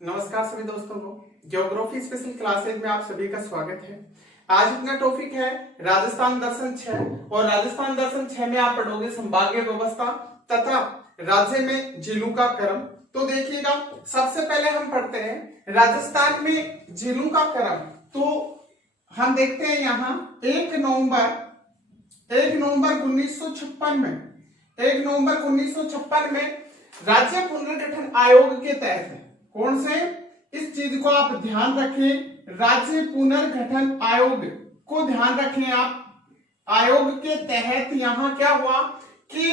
नमस्कार सभी दोस्तों को ज्योग्राफी स्पेशल क्लासेज में आप सभी का स्वागत है। आज अपना टॉपिक है राजस्थान दर्शन 6 और राजस्थान दर्शन 6 में आप पढ़ोगे संभागीय व्यवस्था तथा राज्य में जिलों का क्रम। तो देखिएगा, सबसे पहले हम पढ़ते हैं राजस्थान में जिलों का क्रम। तो हम देखते हैं यहाँ 1 नवंबर 1956 में राज्य पुनर्गठन आयोग के तहत, कौन से, इस चीज को आप ध्यान रखें, राज्य पुनर्गठन आयोग को ध्यान रखें आप। आयोग के तहत यहां क्या हुआ कि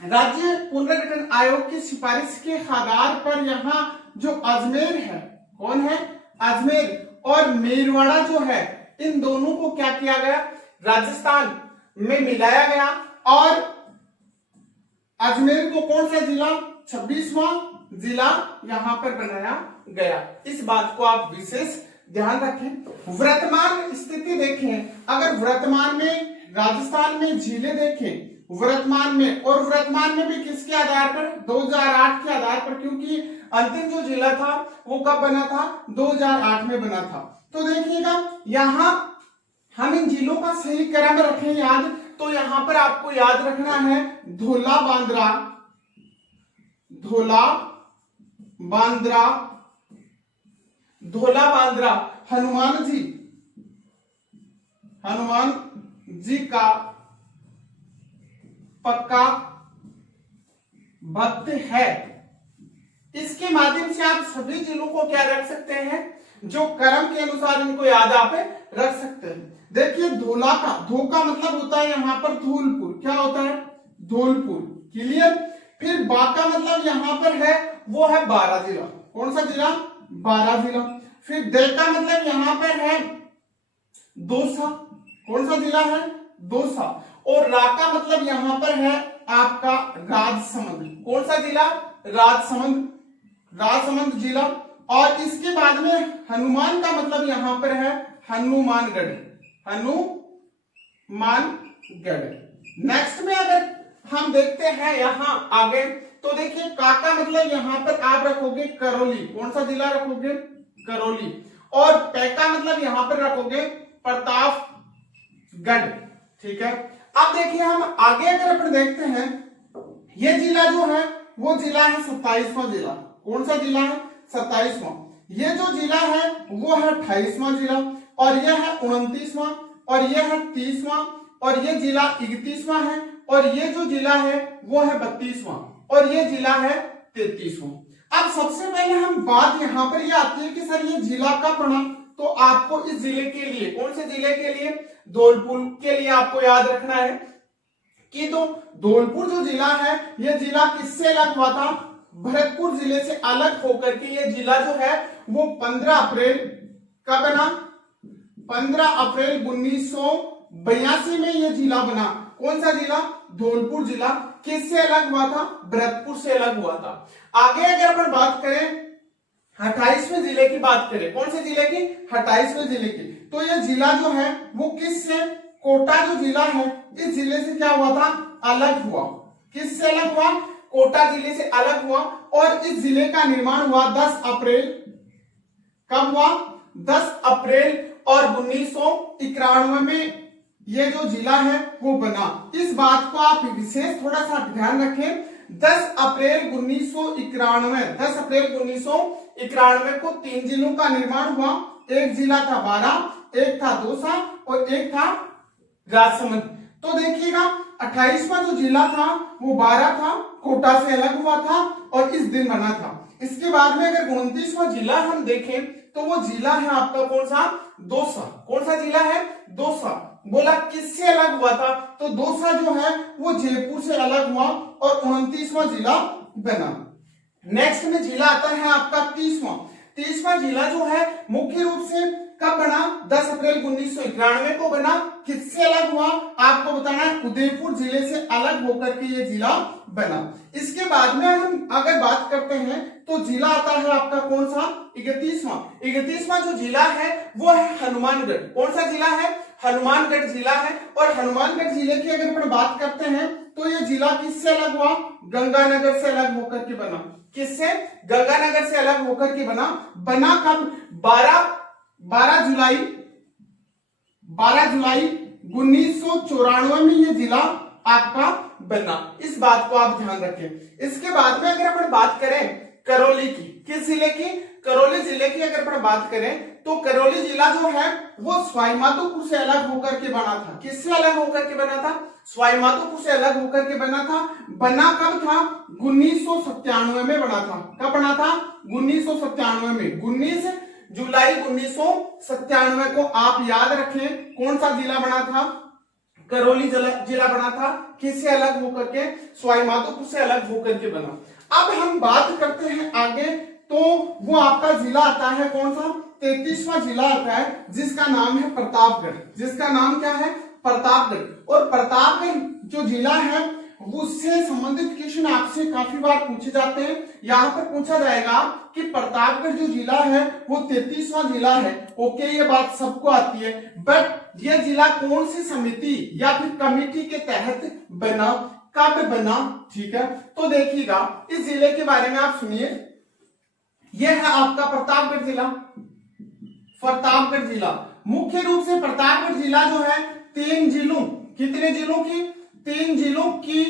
राज्य पुनर्गठन आयोग की सिफारिश के आधार पर यहां जो अजमेर है, कौन है, अजमेर और मेरवाड़ा जो है, इन दोनों को क्या किया गया, राजस्थान में मिलाया गया और अजमेर को कौन सा जिला, 26वां जिला यहां पर बनाया गया। इस बात को आप विशेष ध्यान रखें। वर्तमान स्थिति देखें, अगर वर्तमान में राजस्थान में जिले देखें वर्तमान में भी किसके आधार पर, 2008 के आधार पर, क्योंकि अंतिम जो जिला था वो कब बना था, 2008 में बना था। तो देखिएगा यहां हम इन जिलों का सही क्रम रखें याद, तो यहां पर आपको याद रखना है धोला बांद्रा हनुमान जी का पक्का भक्त है। इसके माध्यम से आप सभी जिलों को क्या रख सकते हैं, जो क्रम के अनुसार इनको याद आप रख सकते हैं। देखिए धो का मतलब होता है यहां पर धौलपुर, क्या होता है, धौलपुर, क्लियर। फिर बा का मतलब यहां पर है वो है 12 जिला, कौन सा जिला, 12 जिला। फिर दे का मतलब यहां पर है दौसा, कौन सा जिला है, दौसा। और रा का मतलब यहां पर है आपका राजसमंद, कौन सा जिला, राजसमंद जिला। और इसके बाद में हनुमान का मतलब यहां पर है हनुमानगढ़। नेक्स्ट में अगर हम देखते हैं यहां आगे, तो देखिए का मतलब यहां पर आप रखोगे करौली, कौन सा जिला रखोगे, करौली। और पे का मतलब यहां पर रखोगे प्रतापगढ़, ठीक है। अब देखिए हम आगे अगर अपन देखते हैं, ये जिला जो है वो जिला है 27वां जिला, कौन सा जिला है, 27वां। ये जो जिला है वो है 28वां जिला, और यह है 29वां, और यह है 30वां, और ये जिला 31वां है, और ये जो जिला है वो है 32वां, और ये जिला है 33वां। अब सबसे पहले हम बात यहां पर ये आती है कि सर ये जिला कब बना, तो आपको इस जिले के लिए, कौन से जिले के लिए, धौलपुर के लिए आपको याद रखना है कि तो धौलपुर जो जिला है, ये जिला किससे अलग हुआ था, भरतपुर जिले से अलग होकर के ये जिला जो है वो 15 अप्रैल कब बना, 15 अप्रैल 1982 में ये जिला बना। कौन सा जिला, धौलपुर जिला। किससे अलग हुआ था, भरतपुर से अलग हुआ था। आगे अगर अपन बात करें 28वें जिले की बात करें, कौन से जिले की, 28वें जिले की, तो ये जिला जो है वो किससे, कोटा जो जिला है इस जिले से क्या हुआ था, अलग हुआ। किससे अलग हुआ, कोटा जिले से अलग हुआ। और इस जिले का निर्माण हुआ 10 अप्रैल, कब हुआ, 10 अप्रैल और 1991 में ये जो जिला है वो बना। इस बात को आप विशेष थोड़ा सा ध्यान रखें। 10 अप्रैल 1991 को 3 जिलों का निर्माण हुआ। एक जिला था बारां, एक था दौसा और एक था राजसमंद। तो देखिएगा 28वां जो जिला था वो बारां था, कोटा से अलग हुआ था और इस दिन बना था। इसके बाद में अगर 29वां जिला हम देखें तो वो जिला है आपका कौन सा, दौसा। कौन सा जिला है, दौसा। बोला किससे अलग हुआ था, तो दौसा जो है वो जयपुर से अलग हुआ और 29वां जिला बना। नेक्स्ट में जिला आता है आपका 30वां जिला जो है मुख्य रूप से कब बना, 10 अप्रैल 1991 को बना। किससे अलग हुआ आपको बताना है, उदयपुर जिले से अलग होकर के ये जिला बना। इसके बाद में हम अगर बात करते हैं तो जिला आता है आपका कौन सा, 31वां जो जिला है वो है हनुमानगढ़। कौन सा जिला है, हनुमानगढ़ जिला है। और हनुमानगढ़ जिले की अगर अपन बात करते हैं तो ये जिला किससे अलग हुआ, गंगानगर से अलग होकर के बना। किससे? गंगानगर से अलग होकर के बना कब? 12 जुलाई 1994 में ये जिला आपका बना। इस बात को आप ध्यान रखें। इसके बाद में अगर अपन बात करें करौली की, किस जिले की? करौली जिले की अगर अपन बात करें तो करौली जिला जो है वो सवाईमाधोपुर से अलग होकर के बना था। किससे अलग होकर के बना था? सवाईमाधोपुर से अलग होकर के बना था। बना कब था? 1997 में बना था। कब बना था? 1997 में। 19 जुलाई 1997 को आप याद रखें कौन सा जिला बना था? करौली जिला बना था। किससे अलग होकर के? सवाईमाधोपुर से अलग होकर के बना। अब हम बात करते हैं आगे, तो वो आपका जिला आता है कौन सा? 33वां जिला आता है जिसका नाम है प्रतापगढ़। जिसका नाम क्या है? प्रतापगढ़। और प्रतापगढ़ जो जिला है उससे संबंधित क्वेश्चन आपसे काफी बार पूछे जाते हैं। यहाँ पर पूछा जाएगा कि प्रतापगढ़ जो जिला है वो 33वां जिला है। ओके, ये बात सबको आती है, बट ये जिला कौन सी समिति या फिर कमेटी के तहत बना, कब बना? ठीक है, तो देखिएगा इस जिले के बारे में आप सुनिए। यह है आपका प्रतापगढ़ जिला। प्रतापगढ़ जिला मुख्य रूप से प्रतापगढ़ जिला जो है 3 जिलों, कितने जिलों की? 3 जिलों की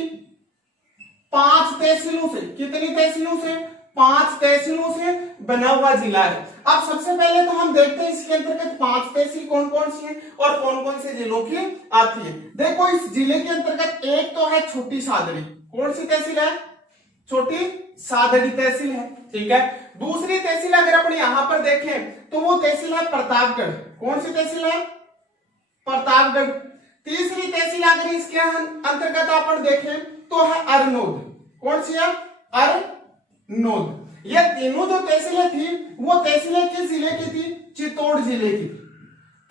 5 तहसीलों से, कितनी तहसीलों से? 5 तहसीलों से बना हुआ जिला है। अब सबसे पहले तो हम देखते हैं इसके अंतर्गत 5 तहसील कौन कौन सी है और कौन कौन से जिलों की आती है। देखो इस जिले के अंतर्गत एक तो है छोटी सादड़ी। कौन सी तहसील है? छोटी सादड़ी तहसील है। ठीक है, दूसरी तहसील अगर अपन यहां पर देखें तो वो तहसील है प्रतापगढ़। कौन सी तहसील है? प्रतापगढ़। तीसरी तहसील अगर इसके अंतर्गत अपन देखें तो है अरनोद। कौन सी है? अरनोद। ये तीनों जो तहसीलें थी वो तहसीलें किस जिले की थी? चित्तौड़ जिले की थी।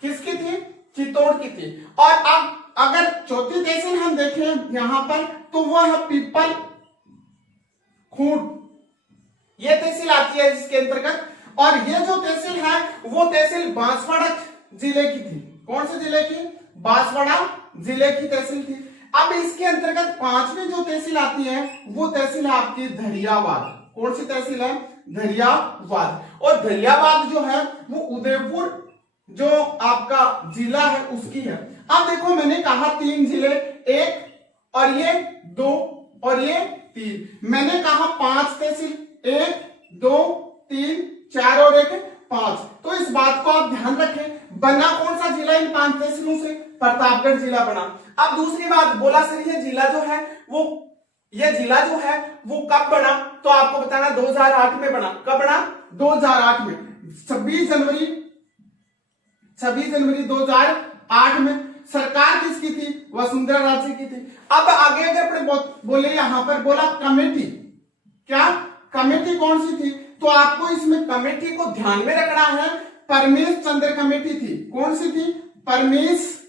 किसकी थी? चित्तौड़ की थी। और अब अगर चौथी तहसील हम देखें यहां पर तो वो है पीपल खूंट। ये तहसील आती है जिसके अंतर्गत, और ये जो तहसील है वो तहसील बांसवाड़ा जिले की थी। कौन से जिले की? बांसवाड़ा जिले की तहसील थी। अब इसके अंतर्गत 5वीं जो तहसील आती है वो तहसील है आपकी धरियावाद। कौन सी तहसील है? धरियावाद। और धरियावाद जो है वो उदयपुर जो आपका जिला है उसकी है। अब देखो मैंने कहा 3 जिले, एक और ये 2 और ये 3। मैंने कहा 5 तहसील, 1 2 3 4 और 1 5। तो इस बात को आप ध्यान रखें। बना कौन सा जिला इन 5 तहसीलों से? प्रतापगढ़ जिला बना। अब दूसरी बात बोला सर ये जिला जो है वो कब बना? तो आपको बताना 2008 में बना। कब बना? 2008 में। 26 जनवरी 2008 में। सरकार किसकी थी? वसुंधरा राजे की थी। अब आगे अगर बोले यहां पर बोला कमेटी, क्या कमेटी कौन सी थी? तो आपको इसमें कमेटी को ध्यान में रखना है। परमेश चंद्र कमेटी थी। कौन सी थी? परमेश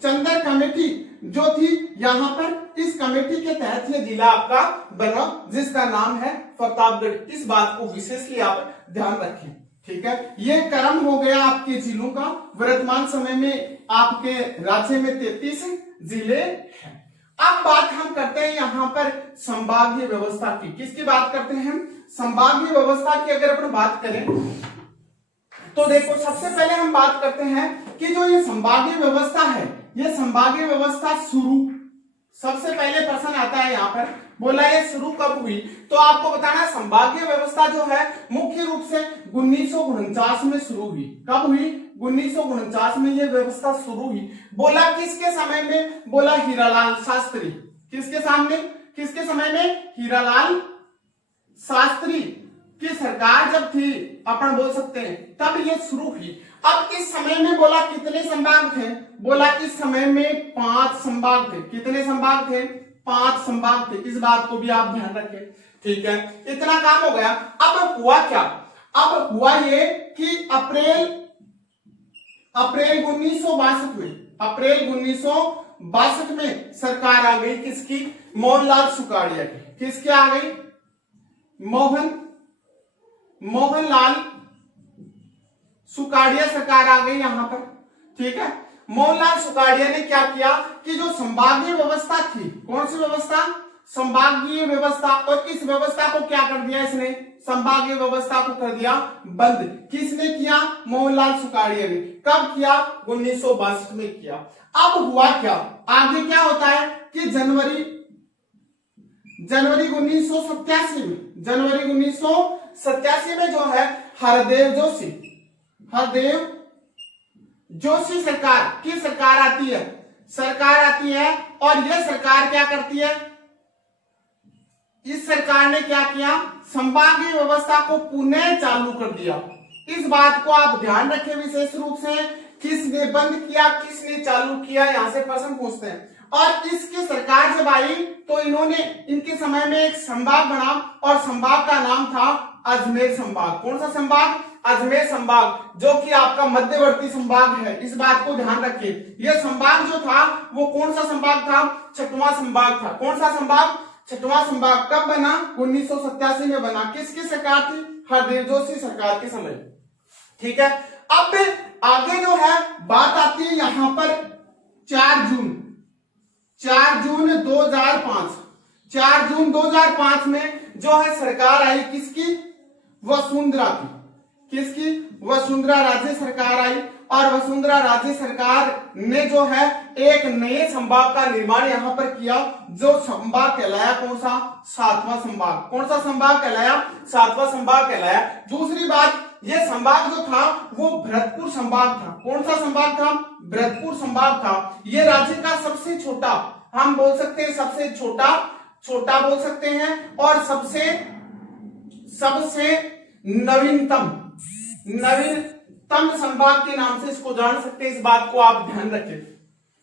चंद्र कमेटी जो थी यहां पर, इस कमेटी के तहत ये जिला आपका बना जिसका नाम है प्रतापगढ़। इस बात को विशेषली आप ध्यान रखें। ठीक है, ये क्रम हो गया आपके जिलों का। वर्तमान समय में आपके राज्य में 33 जिले हैं। अब बात हम करते हैं यहां पर संभागीय व्यवस्था की। किसकी बात करते हैं हम? संभागीय व्यवस्था की अगर अपन बात करें तो देखो सबसे पहले हम बात करते हैं कि जो ये संभागीय व्यवस्था है, ये संभागीय व्यवस्था शुरू, सबसे पहले प्रश्न आता है यहां पर, बोला ये शुरू कब हुई? तो आपको बताना संभागीय व्यवस्था जो है मुख्य रूप से 1949 में शुरू हुई। कब हुई? 1949 में ये व्यवस्था शुरू हुई। बोला किसके समय में? बोला हीरालाल शास्त्री। किसके समय में? हीरालाल शास्त्री की सरकार जब थी अपन बोल सकते हैं तब ये शुरू हुई। अब इस समय में बोला कितने संभाग थे? बोला इस समय में 5 संभाग थे। कितने संभाग थे? 5 संभाग थे। इस बात को भी आप ध्यान रखें। ठीक है, इतना काम हो गया। अब हुआ क्या? अब हुआ ये कि अप्रैल 1962 में सरकार आ गई किसकी? मोहनलाल सुखाड़िया की। किसकी आ गई? मोहनलाल सुखाड़िया सरकार आ गई यहां पर। ठीक है, मोहनलाल सुखाड़िया ने क्या किया कि जो संभागीय व्यवस्था थी, कौन सी व्यवस्था? संभागीय व्यवस्था, और इस व्यवस्था को क्या कर दिया इसने, संभागीय व्यवस्था को कर दिया बंद। किसने किया, मोहनलाल सुखाड़िया ने। कब किया, 1962 में किया। अब हुआ क्या, आगे क्या होता है कि जनवरी 1987 में जो है हरदेव जोशी सरकार की सरकार आती है और यह सरकार क्या करती है, इस सरकार ने क्या किया, संभागीय व्यवस्था को पुनः चालू कर दिया। इस बात को आप ध्यान रखें विशेष रूप से, किसने बंद किया, किसने चालू किया, यहां से प्रश्न पूछते हैं। और इसकी सरकार जब आई तो इन्होंने, इनके समय में एक संभाग बना और संभाग का नाम था अजमेर संभाग। कौन सा संभाग, अजमेर संभाग, जो कि आपका मध्यवर्ती संभाग है। इस बात को ध्यान रखिए। यह संभाग जो था वो कौन सा संभाग था, छठवां संभाग था। कौन सा संभाग, छठवां संभाग। कब बना, 1987 में बना। किसकी सरकार थी, हरदेव जोशी सरकार के समय। ठीक है, अब आगे जो है बात आती है यहां पर 4 जून 2005, 4 जून 2005 में जो है सरकार आई किसकी, वसुंधरा की। किसकी, वसुंधरा राजे सरकार आई और वसुंधरा राजे सरकार ने जो है एक नए संभाग का निर्माण यहां पर किया, जो संभाग कहलाया कौन सा, 7वां संभाग। कौन सा संभाग कहलाया, 7वां संभाग कहलाया। दूसरी बात, यह संभाग जो था वो भरतपुर संभाग था। कौन सा संभाग था, भरतपुर संभाग था। यह राज्य का सबसे छोटा, हम बोल सकते हैं सबसे छोटा बोल सकते हैं, और सबसे नवीनतम संभाग के नाम से इसको जान सकते हैं। इस बात को आप ध्यान रखें।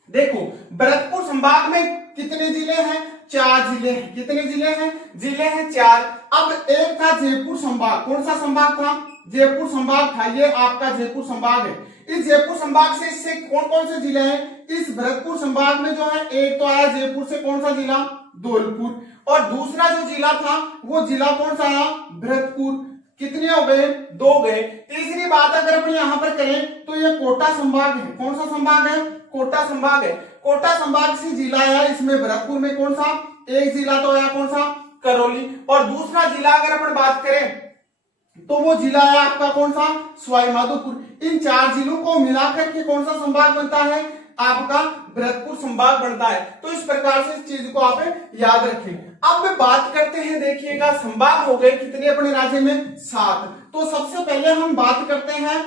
देखो, भरतपुर संभाग में कितने जिले हैं, 4 जिले हैं। कितने जिले हैं, जिले हैं 4। अब एक था जयपुर संभाग। कौन सा संभाग था, जयपुर संभाग था। ये आपका जयपुर संभाग है। इस जयपुर संभाग से इससे कौन कौन से जिले हैं, इस भरतपुर संभाग में जो है एक तो आया जयपुर से, कौन सा जिला, धौलपुर, और दूसरा जो जिला था वो जिला कौन सा आया, भरतपुर। कितने हो गए, 2 गए। तीसरी बात अगर अपन यहां पर करें तो ये कोटा संभाग है। कौन सा संभाग है, कोटा संभाग है। कोटा संभाग से जिला आया, इसमें भरतपुर में कौन सा, एक जिला तो आया, कौन सा, करौली, और दूसरा जिला अगर अपन बात करें तो वो जिला है आपका कौन सा, सवाई माधोपुर। इन 4 जिलों को मिलाकर के कौन सा संभाग बनता है, आपका भरतपुर संभाग बनता है। तो इस प्रकार से इस चीज को आप याद रखें। अब बात करते हैं, देखिएगा संभाग हो गए कितने अपने राज्य में, 7। तो सबसे पहले हम बात करते हैं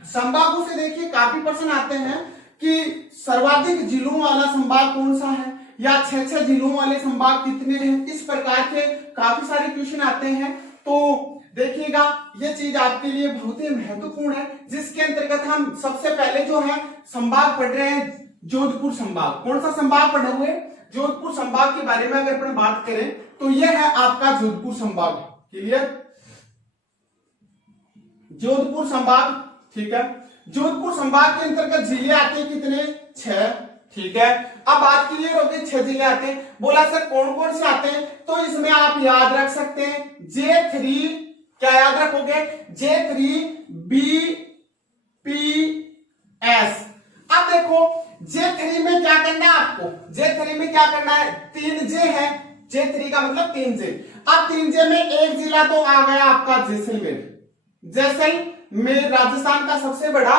संभागों से। देखिए काफी प्रश्न आते हैं कि सर्वाधिक जिलों वाला संभाग कौन सा है, या 6 जिलों वाले संभाग कितने हैं। इस प्रकार के काफी सारे क्वेश्चन आते हैं। तो देखिएगा ये चीज आपके लिए बहुत ही महत्वपूर्ण है, जिसके अंतर्गत हम सबसे पहले जो है संभाग पढ़ रहे हैं, जोधपुर संभाग। कौन सा संभाग पढ़े हुए, जोधपुर संभाग के बारे में अगर अपन बात करें तो यह है आपका जोधपुर संभाग। क्लियर, जोधपुर संभाग। ठीक है, जोधपुर संभाग के अंतर्गत जिले आते हैं कितने, 6। ठीक है, अब बात क्लियर हो गई, 6 जिले आते हैं। बोला सर कौन कौन से आते हैं, तो इसमें आप याद रख सकते हैं J3, क्या याद रखोगे, J3BPS। अब देखो J3 में क्या करना है आपको, J3 में क्या करना है, 3J है, J3 का मतलब 3J। अब 3J में एक जिला तो आ गया आपका जैसलमेर, राजस्थान का सबसे बड़ा,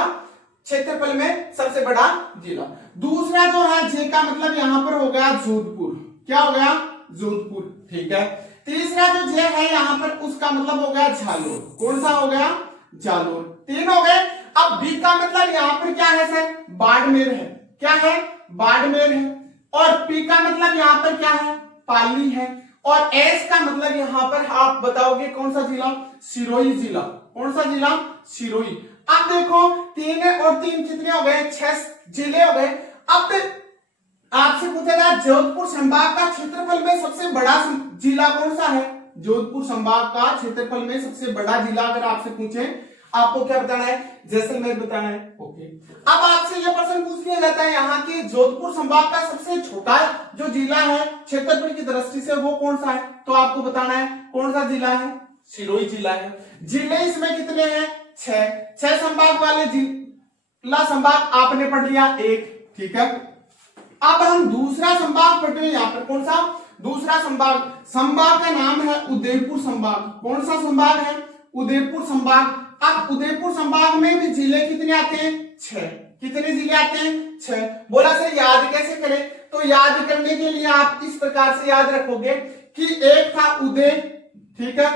क्षेत्रफल में सबसे बड़ा जिला। दूसरा जो है J का मतलब यहां पर हो गया जोधपुर। क्या हो गया, जोधपुर। ठीक है, तीसरा जो J है यहां पर उसका मतलब हो गया झालोर। कौन सा हो गया, जालोर। 3 हो गए। अब B का मतलब यहां पर क्या है सर, बाड़मेर है। क्या है, बाड़मेर है। और P का मतलब यहां पर क्या है, पाली है। और S का मतलब यहां पर आप बताओगे कौन सा जिला, सिरोही जिला। कौन सा जिला, सिरोही। अब देखो 3 और 3 कितने हो गए, 6 जिले हो गए। अब आपसे पूछेगा जोधपुर संभाग का क्षेत्रफल में सबसे बड़ा जिला कौन सा है, जोधपुर संभाग का क्षेत्रफल में सबसे बड़ा जिला अगर आपसे पूछे, आपको क्या बताना है, जैसलमेर बताना है। ओके, अब आपसे यह प्रश्न पूछ लिया जाता है यहाँ की जोधपुर संभाग का सबसे छोटा जो जिला है क्षेत्रफल की दृष्टि से वो कौन सा है, तो आपको बताना है कौन सा जिला है, सिरोही जिला है। जिले इसमें कितने हैं, 6 संभाग वाले जिला संभाग आपने पढ़ लिया 1। ठीक है, अब हम दूसरा संभाग पढ़ रहे हैं यहाँ पर, कौन सा, दूसरा संभाग, संभाग का नाम है उदयपुर संभाग। कौन सा संभाग है? उदयपुर संभाग। अब उदयपुर संभाग में भी जिले कितने आते हैं? 6। कितने जिले आते हैं? 6। बोला सर याद कैसे करें? तो याद करने के लिए आप इस प्रकार से याद रखोगे कि एक था उदय, ठीक है,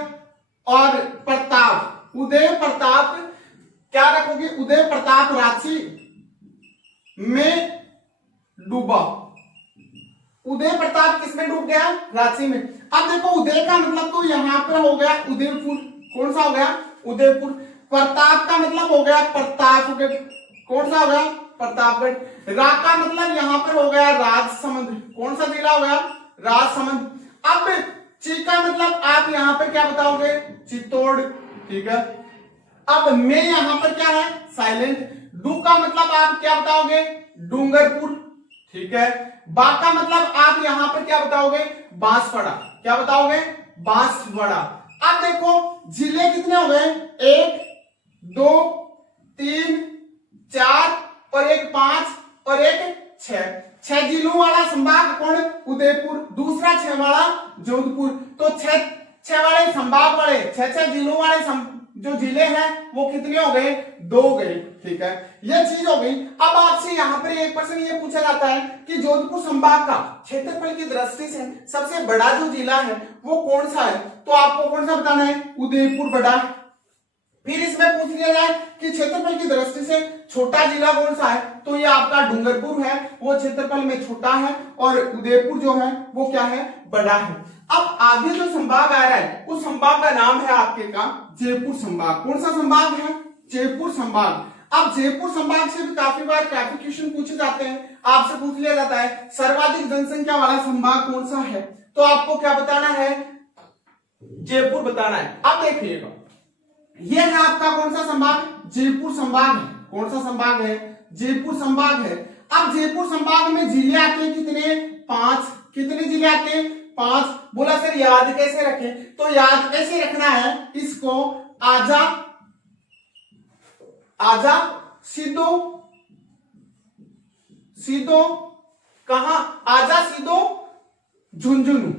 और प्रताप। उदय प्रताप क्या रखोगे? उदय प्रताप रांची में डूबा। उदय प्रताप किसमें डूब गया? रांची में। अब देखो उदय का मतलब तो यहां पर हो गया उदयपुर। कौन सा हो गया? उदयपुर। प्रताप का मतलब हो गया प्रतापगढ़। कौन सा हो गया? प्रतापगढ़। रा का मतलब यहां पर हो गया राजसमंद। कौन सा जिला हो गया? राजसमंद। अब ची का मतलब आप यहां पर क्या बताओगे? चित्तौड़, ठीक है। अब में यहां पर क्या है? साइलेंट। डू का मतलब आप क्या बताओगे? डूंगरपुर, ठीक है। बा का मतलब आप यहां पर क्या बताओगे? बांसवाड़ा। क्या बताओगे? बांसवाड़ा। अब देखो जिले कितने हो गए? 1 2 3 4 और एक 5 और एक 6। 6 जिलों वाला संभाग कौन? उदयपुर। दूसरा 6 वाला जोधपुर। तो 6 वाले संभाग वाले 6 जिलों वाले जो जिले हैं वो कितने हो गए? 2 गए, ठीक है। ये चीज हो गई। अब आपसे यहाँ पर एक प्रश्न ये पूछा जाता है कि जोधपुर संभाग का क्षेत्रफल की दृष्टि से सबसे बड़ा जो जिला है वो कौन सा है? तो आपको कौन सा बताना है? उदयपुर बड़ा है। फिर इसमें पूछ लिया जाए कि क्षेत्रफल की दृष्टि से छोटा जिला कौन सा है? तो ये आपका डूंगरपुर है, वो क्षेत्रफल में छोटा है, और उदयपुर जो है वो क्या है? बड़ा है। अब आगे जो संभाग आ रहा है उस संभाग का नाम है आपके का जयपुर संभाग। कौन सा संभाग है? जयपुर संभाग। अब जयपुर संभाग से भी काफी बार काफी क्वेश्चन पूछे जाते हैं। आपसे पूछ लिया जाता है सर्वाधिक जनसंख्या वाला संभाग कौन सा है? तो आपको क्या बताना है? जयपुर बताना है। अब देखिएगा ये है आपका कौन सा संभाग? जयपुर संभाग है। कौन सा संभाग है? जयपुर संभाग है। अब जयपुर संभाग में जिले आते हैं कितने? 5। कितने जिले आते हैं? 5। बोला सर याद कैसे रखें? तो याद कैसे रखना है इसको? आजा, आजा, सीधो, सीधो, कहा? आजा, सीधो, झुंझुनू।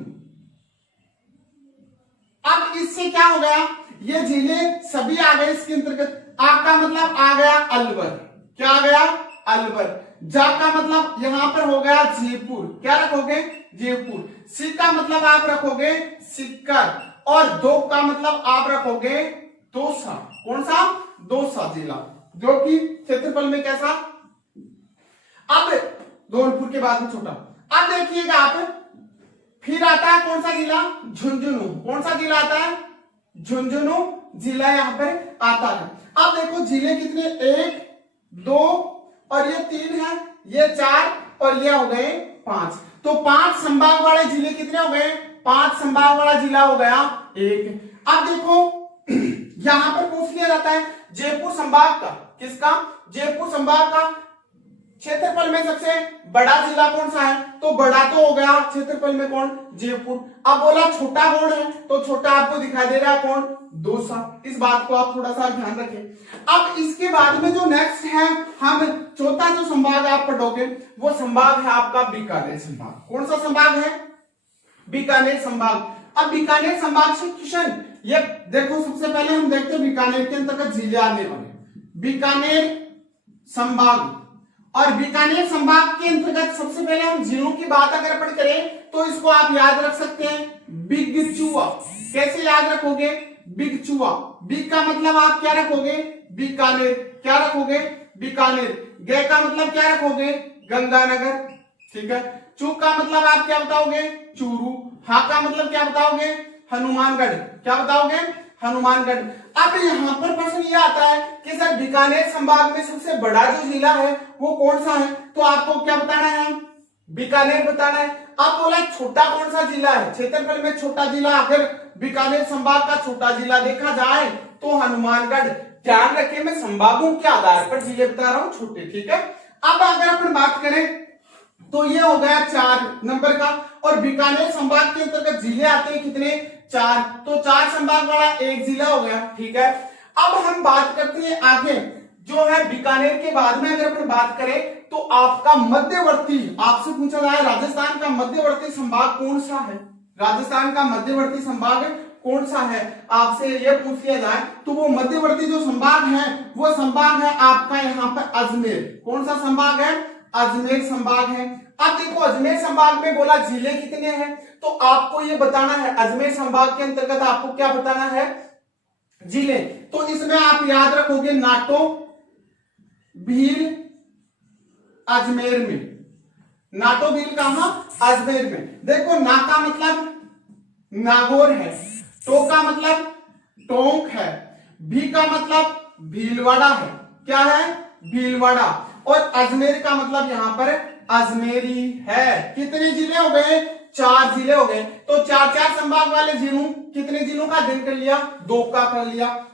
अब इससे क्या हो गया? ये जिले सभी आ गए इसके अंतर्गत। आ का मतलब आ गया अलवर। क्या आ गया? अलवर। जा का मतलब यहां पर हो गया जयपुर। क्या रखोगे? जयपुर। सी का मतलब आप रखोगे सीकर, और दो का मतलब आप रखोगे दौसा। कौन सा? दौसा जिला, जो कि क्षेत्रफल में कैसा? अब धौलपुर के बाद में छोटा। अब देखिएगा आप, फिर आता है कौन सा जिला? झुंझुनू। कौन सा जिला आता है? झुंझुनू जिला यहां पर आता है। अब देखो जिले कितने? 1 2 और ये 3 है, ये 4 और ये हो गए 5। तो 5 संभाग वाले जिले कितने हो गए? 5 संभाग वाला जिला हो गया 1। अब देखो यहां पर पूछ लिया जाता है जयपुर संभाग का। किसका? जयपुर संभाग का क्षेत्रफल में सबसे बड़ा जिला कौन सा है? तो बड़ा तो हो गया क्षेत्रफल में कौन? जयपुर। अब बोला छोटा कौन है? तो छोटा आपको दिखाई दे रहा है कौन? दौसा। इस बात को आप थोड़ा सा ध्यान रखें। अब इसके बाद में जो नेक्स्ट है, हम चौथा जो संभाग आप पढ़ोगे वो संभाग है आपका बीकानेर संभाग। कौन सा संभाग है? बीकानेर संभाग। अब बीकानेर संभाग से क्वेश्चन ये देखो, सबसे पहले हम देखते हैं बीकानेर के अंतर्गत जिले आने वाले। बीकानेर संभाग, और बीकानेर संभाग के अंतर्गत सबसे पहले हम जिलों की बात अगर अपन करें तो इसको आप याद रख सकते हैं बिगचुआ। कैसे याद रखोगे? बिगचुआ। बिग का मतलब आप क्या रखोगे? बीकानेर। क्या रखोगे? बीकानेर। गे का मतलब क्या रखोगे? गंगानगर, ठीक है। चू का मतलब आप क्या बताओगे? चूरू। हा का मतलब क्या बताओगे? हनुमानगढ़। क्या बताओगे? हनुमानगढ़। अब यहां पर प्रश्न ये आता है कि सर बीकानेर संभाग में सबसे बड़ा जो जिला है वो कौन सा है? तो आपको क्या बताना है? बीकानेर बताना है। आप बोला छोटा कौन सा जिला है? क्षेत्रफल में छोटा जिला अगर बीकानेर संभाग का छोटा जिला देखा जाए तो हनुमानगढ़। ध्यान रखें मैं संभागों के आधार पर जिले बता रहा हूं छोटे, ठीक है। अब अगर अपन बात करें तो ये हो गया 4 नंबर का, और बीकानेर संभाग के अंतर्गत जिले आते हैं कितने? 4। तो 4 संभाग वाला एक जिला हो गया, ठीक है। अब हम बात करते हैं आगे जो है बीकानेर के बाद में अगर अपन बात करें तो आपका मध्यवर्ती, आपसे पूछा जाए राजस्थान का मध्यवर्ती संभाग कौन सा है, राजस्थान का मध्यवर्ती संभाग कौन सा है, आपसे यह पूछ लिया जाए तो वो मध्यवर्ती जो संभाग है वो संभाग है आपका यहाँ पर अजमेर। कौन सा संभाग है, अजमेर संभाग है। अब देखो अजमेर संभाग में बोला जिले कितने हैं, तो आपको ये बताना है अजमेर संभाग के अंतर्गत आपको क्या बताना है, जिले। तो इसमें आप याद रखोगे नाटो भील अजमेर में, नाटो भील कहां, अजमेर में। देखो ना का मतलब नागौर है, टो का मतलब टोंक है, भी का मतलब भीलवाड़ा है, क्या है, भीलवाड़ा, और अजमेर का मतलब यहां पर अजमेरी है। कितने जिले हो गए, 4 जिले हो गए। तो 4 संभाग वाले जिलों, कितने जिलों का अध्ययन कर लिया, 2 का कर लिया,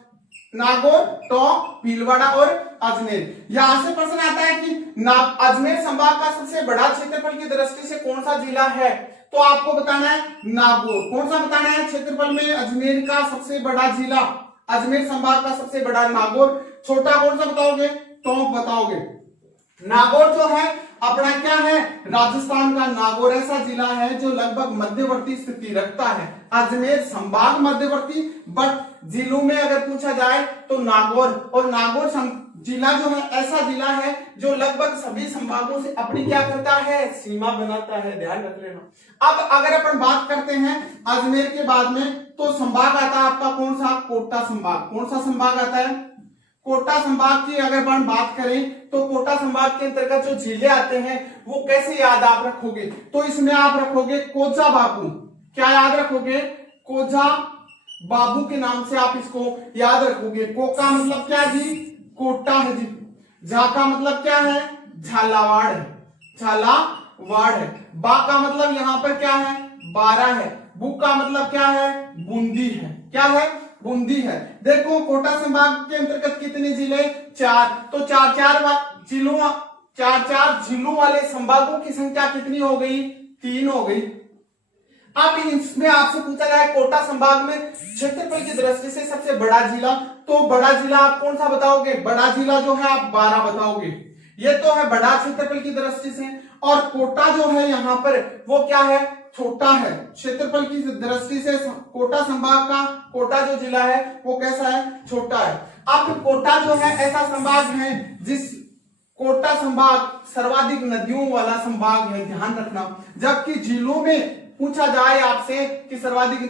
नागौर, टोंक, भीलवाड़ा और अजमेर। यहां से प्रश्न आता है कि अजमेर संभाग का सबसे बड़ा क्षेत्रफल की दृष्टि से कौन सा जिला है, तो आपको बताना है नागौर। कौन सा बताना है, क्षेत्रफल में अजमेर का सबसे बड़ा जिला, अजमेर संभाग का सबसे बड़ा नागौर। छोटा कौन सा बताओगे, टोंक बताओगे। नागौर जो है अपना क्या है, राजस्थान का नागौर ऐसा जिला है जो लगभग मध्यवर्ती स्थिति रखता है। अजमेर संभाग मध्यवर्ती, बट जिलों में अगर पूछा जाए तो नागौर, और नागौर जिला जो है ऐसा जिला है जो लगभग सभी संभागों से अपनी क्या करता है, सीमा बनाता है, ध्यान रख लेना। अब अगर अपन बात करते हैं अजमेर के बाद में, तो संभाग आता है आपका कौन सा, कोटा संभाग। कौन सा संभाग आता है, कोटा संभाग की अगर अपन बात करें तो कोटा संभाग के अंतर्गत जो जिले आते हैं वो कैसे याद आप रखोगे, तो इसमें आप रखोगे कोजा बाबू। क्या याद रखोगे, कोजा बाबू के नाम से आप इसको याद रखोगे। को का मतलब क्या जी, कोटा है जी। झा का मतलब क्या है, झालावाड़ है, झालावाड़ है। बा का मतलब यहाँ पर क्या है, 12 है। बू का मतलब क्या है, बूंदी है, क्या है, बूंदी है। देखो कोटा संभाग के अंतर्गत कितने जिले, 4, तो 4 जिलों वाले संभागों की संख्या कितनी हो गई, 3 हो गई। अब इसमें आपसे पूछा जाए कोटा संभाग में क्षेत्रफल की दृष्टि से सबसे बड़ा जिला, तो बड़ा जिला आप कौन सा बताओगे, बड़ा जिला जो है आप 12 बताओगे। ये तो है बड़ा क्षेत्रफल की दृष्टि से, और कोटा जो है यहाँ पर वो क्या है, छोटा है क्षेत्रफल की दृष्टि से। कोटा संभाग का, कोटा जो जिला है वो कैसा है, छोटा है। अब कोटा जो है ऐसा संभाग है जिस, कोटा संभाग सर्वाधिक नदियों वाला संभाग है, ध्यान रखना। जबकि जिलों में पूछा जाए आपसे कि सर्वाधिक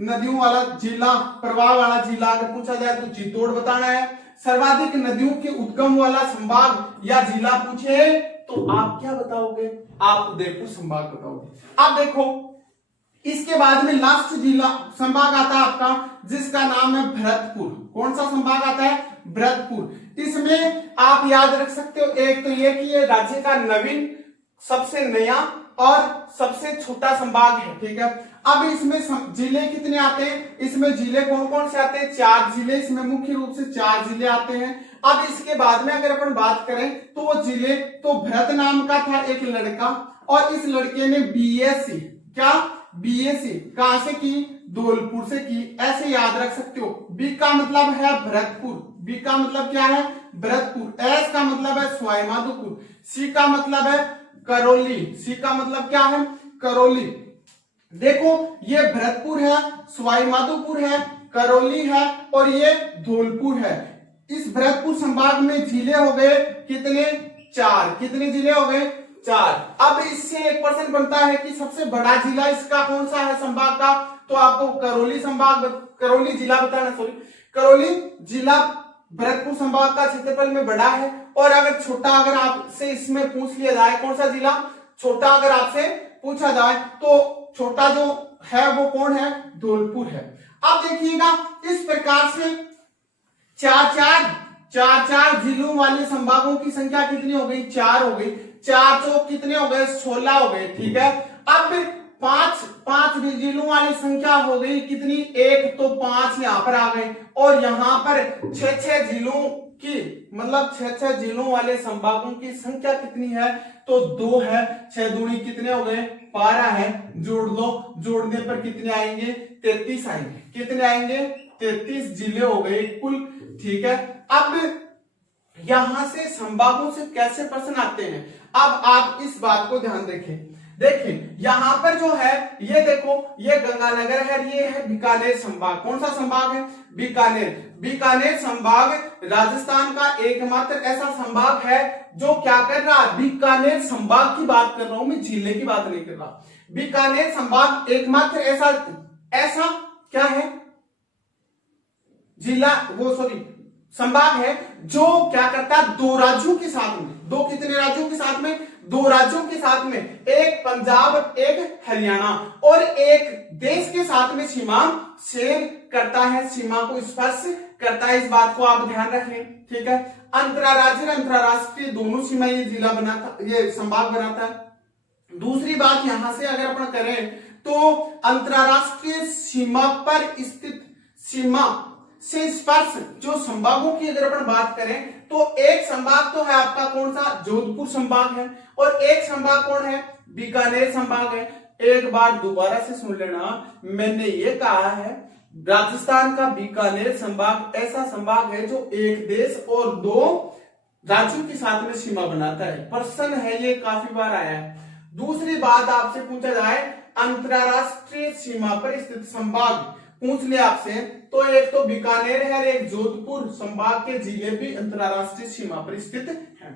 नदियों वाला जिला, प्रवाह वाला जिला अगर पूछा जाए तो चित्तौड़ बताना है। सर्वाधिक नदियों के उद्गम वाला संभाग या जिला पूछे तो आप क्या बताओगे, आप उदयपुर संभाग बताओगे। अब देखो इसके बाद में लास्ट जिला संभाग आता है आपका जिसका नाम है भरतपुर। कौन सा संभाग आता है, भरतपुर। इसमें आप याद रख सकते हो, एक तो ये कि ये राज्य का नवीन, सबसे नया और सबसे छोटा संभाग है, ठीक है। अब इसमें जिले कितने आते हैं, इसमें जिले कौन कौन से आते हैं, 4 जिले, इसमें मुख्य रूप से 4 जिले आते हैं। अब इसके बाद में अगर अपन बात करें तो वो जिले, तो भरत नाम का था एक लड़का, और इस लड़के ने बीएससी, क्या, बीएससी कहां से की, धौलपुर से की, ऐसे याद रख सकते हो। बी का मतलब है भरतपुर, बी का मतलब क्या है, भरतपुर। एस का मतलब है सवाईमाधोपुर, सी का मतलब है करौली, सी का मतलब क्या है, करौली। देखो ये भरतपुर है, सवाईमाधोपुर है, करौली है और ये धौलपुर है। इस भरतपुर संभाग में जिले हो गए कितने, 4। कितने जिले हो गए, 4। अब इससे एक प्रश्न बनता है कि सबसे बड़ा जिला इसका कौन सा है संभाग का, तो आपको करौली संभाग, करौली जिला बताना, सॉरी करौली जिला भरतपुर संभाग का क्षेत्रफल में बड़ा है। और अगर छोटा, अगर आपसे इसमें पूछ लिया जाए कौन सा जिला छोटा, अगर आपसे पूछा जाए तो छोटा जो है वो कौन है, धौलपुर है। अब देखिएगा इस प्रकार से 4 जिलों वाले संभागों की संख्या कितनी हो गई, 4 हो गई। 4 चौक कितने हो गए, 16 हो गए, ठीक है। अब 5 जिलों वाली संख्या हो गई कितनी, 1, तो 5 यहां पर आ गए, और यहां पर 6 जिलों की, मतलब 6 जिलों वाले संभागों की संख्या कितनी है, तो 2 है। 6 दूनी कितने हो गए, 12 है। जोड़ दो, जोड़ने पर कितने आएंगे, 33 आएंगे। कितने आएंगे, 33 जिले हो गए कुल, ठीक है। अब यहां से संभागों से कैसे प्रश्न आते हैं, अब आप इस बात को ध्यान रखें। देखिए यहां पर जो है, ये देखो, ये गंगानगर है, ये है बीकानेर संभाग। कौन सा संभाग है? बीकानेर। बीकानेर संभाग राजस्थान का एकमात्र ऐसा संभाग है जो क्या कर रहा है, बीकानेर संभाग की बात कर रहा हूं मैं, जिले की बात नहीं कर रहा। बीकानेर संभाग एकमात्र ऐसा ऐसा क्या है, जिला, वो सॉरी संभाग है जो क्या करता है, दो राज्यों के साथ में, दो कितने राज्यों के साथ में, दो राज्यों के साथ में, एक पंजाब एक हरियाणा, और एक देश के साथ में सीमा शेयर करता है, सीमा को स्पर्श करता है। इस बात को आप ध्यान रखें, ठीक है। अंतरराज्यीय अंतरराष्ट्रीय दोनों सीमा ये जिला बनाता, ये संभाग बनाता है। दूसरी बात यहां से अगर अपन करें तो अंतरराष्ट्रीय सीमा पर स्थित, सीमा से स्पर्श जो संभागों की अगर अपन बात करें तो एक संभाग तो है आपका कौन सा, जोधपुर संभाग है, और एक संभाग कौन है, बीकानेर संभाग है। एक बार दोबारा से सुन लेना, मैंने ये कहा है राजस्थान का बीकानेर संभाग ऐसा संभाग है जो एक देश और दो राज्यों के साथ में सीमा बनाता है। प्रश्न है ये, काफी बार आया है। दूसरी बात आपसे पूछा जाए, अंतरराष्ट्रीय सीमा पर स्थित संभाग पूछ ले आपसे, तो एक तो बीकानेर है और एक जोधपुर संभाग के जिले भी अंतरराष्ट्रीय सीमा पर स्थित है।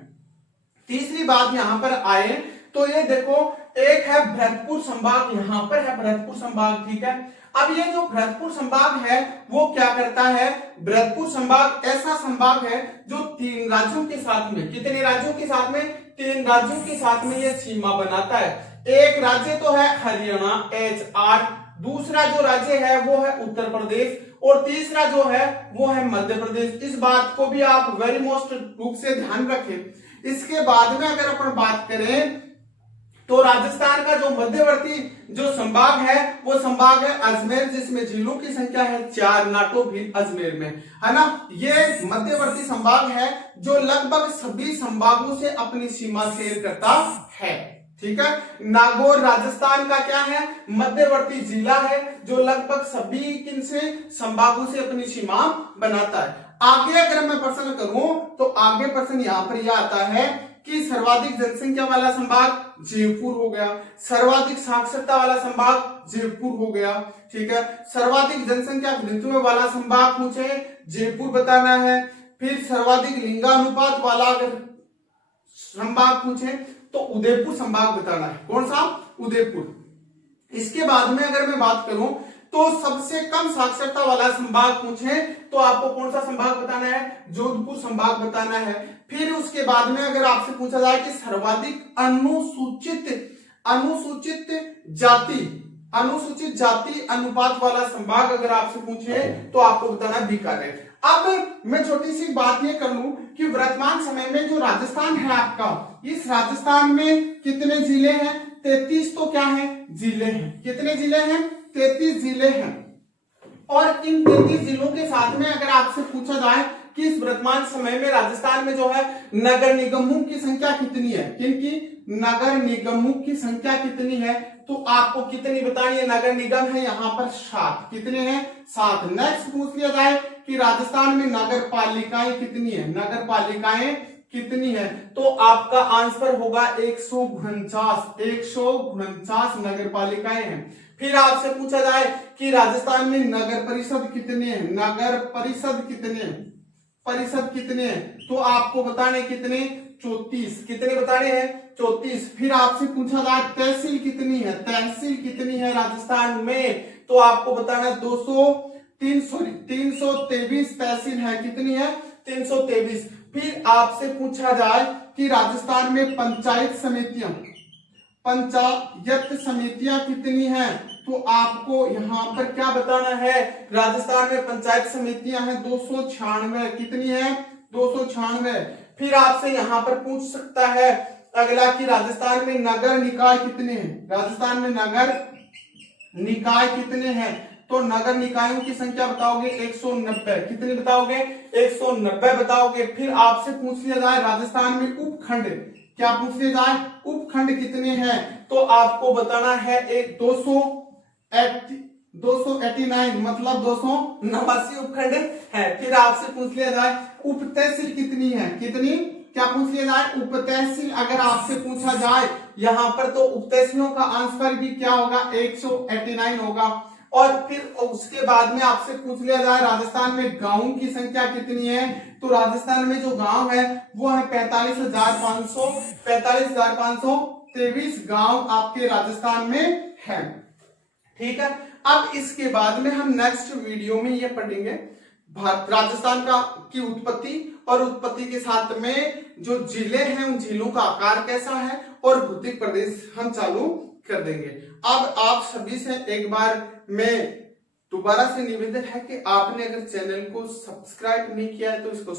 तीसरी बात यहां पर आए तो ये देखो, एक है भरतपुर संभाग, यहां पर है भरतपुर संभाग, ठीक है। अब ये जो भरतपुर संभाग है वो क्या करता है, भरतपुर संभाग ऐसा संभाग है जो तीन राज्यों के साथ में, कितने राज्यों के साथ में, तीन राज्यों के साथ में ये सीमा बनाता है। एक राज्य तो है हरियाणा H8, दूसरा जो राज्य है वो है उत्तर प्रदेश, और तीसरा जो है वो है मध्य प्रदेश। इस बात को भी आप वेरी मोस्ट रूप से ध्यान रखें। इसके बाद में अगर अपन बात करें तो राजस्थान का जो मध्यवर्ती जो संभाग है वो संभाग है अजमेर, जिसमें जिलों की संख्या है 4, नाटो भी अजमेर में है ना। ये मध्यवर्ती संभाग है जो लगभग सभी संभागों से अपनी सीमा शेयर करता है, ठीक है। नागौर राजस्थान का क्या है, मध्यवर्ती जिला है जो लगभग सभी किन से संभागों से अपनी सीमा बनाता है। आगे अगर मैं प्रश्न करूं तो आगे प्रश्न यहां पर यह आता है कि सर्वाधिक जनसंख्या वाला संभाग जयपुर हो गया, सर्वाधिक साक्षरता वाला संभाग जयपुर हो गया, ठीक है। सर्वाधिक जनसंख्या घनत्व वाला संभाग मुझे जयपुर बताना है। फिर सर्वाधिक लिंगानुपात वाला अगर संभाग पूछे तो उदयपुर संभाग बताना है। कौन सा, उदयपुर। इसके बाद में अगर मैं बात करूं तो सबसे कम साक्षरता वाला संभाग पूछे तो आपको कौन सा संभाग बताना है, जोधपुर संभाग बताना है। फिर उसके बाद में अगर आपसे पूछा जाए कि सर्वाधिक अनुसूचित जाति अनुपात वाला संभाग अगर आपसे पूछे तो आपको बताना बीकानेर। अब मैं छोटी सी बात ये कर लूं कि वर्तमान समय में जो राजस्थान है आपका, इस राजस्थान में कितने जिले हैं, 33 तो क्या है, जिले हैं। कितने जिले हैं, 33 जिले हैं। और इन 33 जिलों के साथ में अगर आपसे पूछा जाए कि इस वर्तमान समय में राजस्थान में जो है नगर निगमों की संख्या कितनी है, किनकी, नगर निगमों की संख्या कितनी है, तो आपको कितनी बतानी है, नगर निगम है यहाँ पर 7। कितने हैं, 7। नेक्स्ट पूछ लिया जाए कि राजस्थान में नगर पालिकाएं कितनी है, नगर पालिकाएं कितनी है, तो आपका आंसर होगा 149 नगर पालिकाएं हैं। फिर आपसे पूछा जाए कि राजस्थान में नगर परिषद कितने हैं, नगर परिषद कितने हैं, तो आपको बताने कितने, 34। कितने बताने हैं, 34। फिर आपसे पूछा जाए तहसील कितनी है राजस्थान में, तो आपको बताना 323 तहसील है। कितनी है, 323। फिर आपसे पूछा जाए कि राजस्थान में पंचायत समितियां कितनी हैं, तो आपको यहां पर क्या बताना है, राजस्थान में पंचायत समितियां हैं 296। कितनी है, 296। फिर आपसे यहां पर पूछ सकता है अगला कि राजस्थान में नगर निकाय कितने हैं, राजस्थान में नगर निकाय कितने हैं, तो नगर निकायों की संख्या बताओगे 190। कितनी बताओगे, 190 बताओगे। फिर आपसे पूछ लिया जाए राजस्थान में उपखंड, क्या पूछ लिया जाए, उपखंड कितने हैं, तो आपको बताना है 238 289 मतलब 289 उपखंड है। फिर आपसे पूछ लिया जाए उप तहसील कितनी है, कितनी, क्या पूछ लिया जाए, उप तहसील अगर आपसे पूछा जाए यहाँ पर तो उप तहसीलों का आंसर भी क्या होगा, 189 होगा। और फिर उसके बाद में आपसे पूछ लिया जाए राजस्थान में गांवों की संख्या कितनी है, तो राजस्थान में जो गांव है वो है 45,523 गांव आपके राजस्थान में है। ठीक है, अब इसके बाद में हम नेक्स्ट वीडियो में ये पढ़ेंगे राजस्थान का की उत्पत्ति, और उत्पत्ति के साथ में जो जिले हैं उन जिलों का आकार कैसा है, और भौतिक प्रदेश हम चालू कर देंगे। अब आप सभी से एक बार मैं दोबारा से निवेदन है कि आपने अगर चैनल को सब्सक्राइब नहीं किया है तो इसको